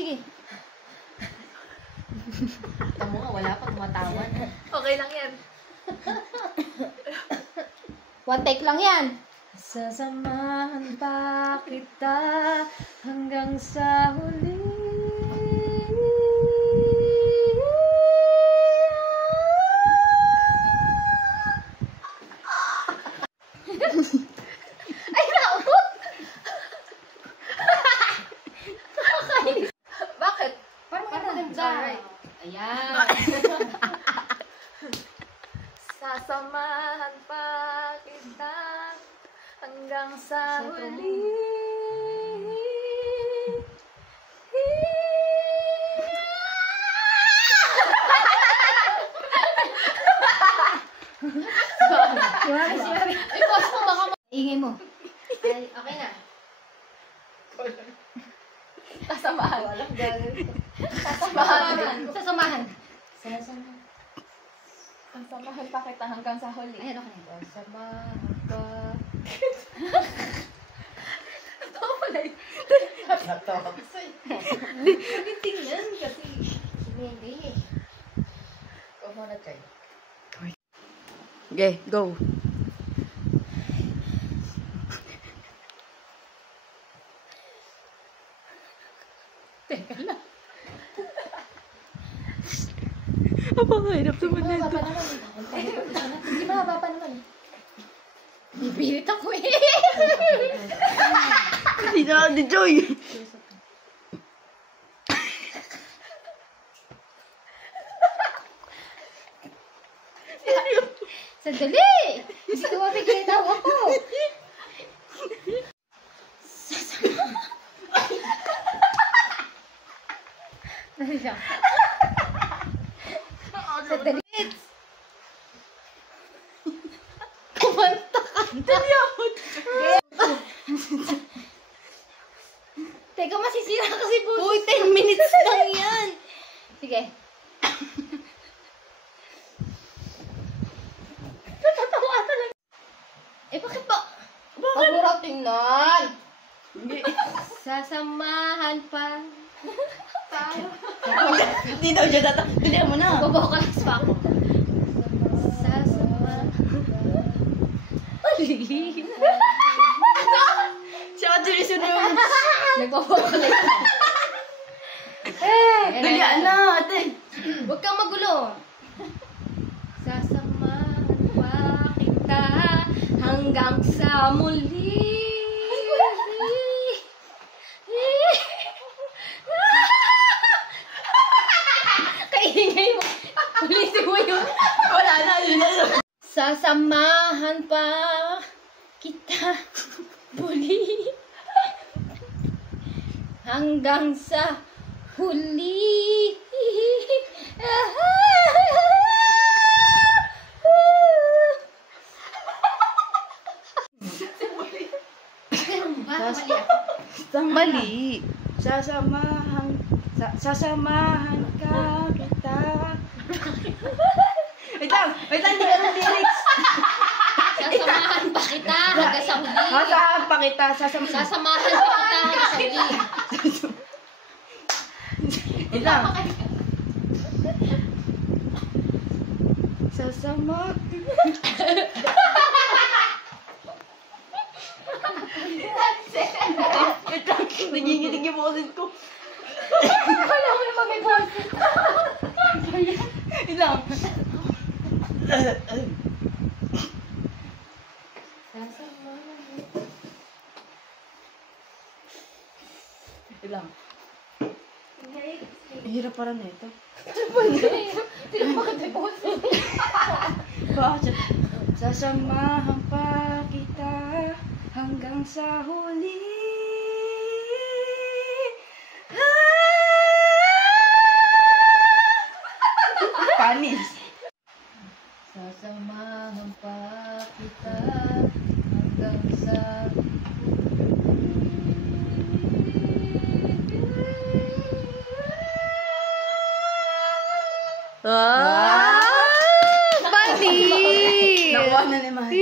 Sige. Tamo nga, wala pa tumatawan. Okay lang yan. One take lang yan. Sasamahan pa kita hanggang sa huli. Ay, naubot! Bakit? Parang maganda. Alright. Ayan. Sasamahan pa kita hanggang sa huli. Ay, boss mo, baka ingay mo. Ay, okay na. Sasamahan. Sasamahan. Sasamahan. Sasamahan. Sasamahan pa kita hanggang sa huli. Ayan, okay na. Sasamahan pa. Totoo pala yun. Tingnan kasi. Hindi. Ikaw muna, Chay. Okay, go. Teka lang. Napakahirap naman Mahaba nito. pa naman. Hindi mahaba pa naman. Bibirit ako eh. Hindi na ni Joy. Sandali! Hindi ko mabigay daw ako. Dali lang. Sandali. Kumanta ka na. Teka, masisira kasi po. Uy, 10 minutes lang yan. Sige. Natatawa talaga. Eh, bakit ba? Bakit mo raw tingnan? Sasamahan pa. Hindi daw siya tata. Dalihan mo na. Babokalas pa ako. Sasamahan. Mali. Si Audrey sunod. Nagbabokalas pa. Dalihan na, ate. Huwag kang magulo. Sasamahan pa kita hanggang sa muli. Kaingay mo. Ulitin mo yun. Wala na, yun na. Sasamahan pa kita muli hanggang sa huli. Mali. Sasamahan ka kita. Wait lang, hindi ka ng lyrics. Sasamahan pa kita hanggang sa huli. Sasamahan pa kita, Sasamahan pa kita hanggang sa huli. Wait lang. Sasama. Wait lang, naginginig yung boses ko. Wala ko naman may boses. Wait lang. Wait lang. Hirap parang nito. Bakit may boses? Bakit? Sasamahan pa kita hanggang sa huli. Panis. Sasamahan pa kita hanggang sa Funny! Nakuha na ni Mahal.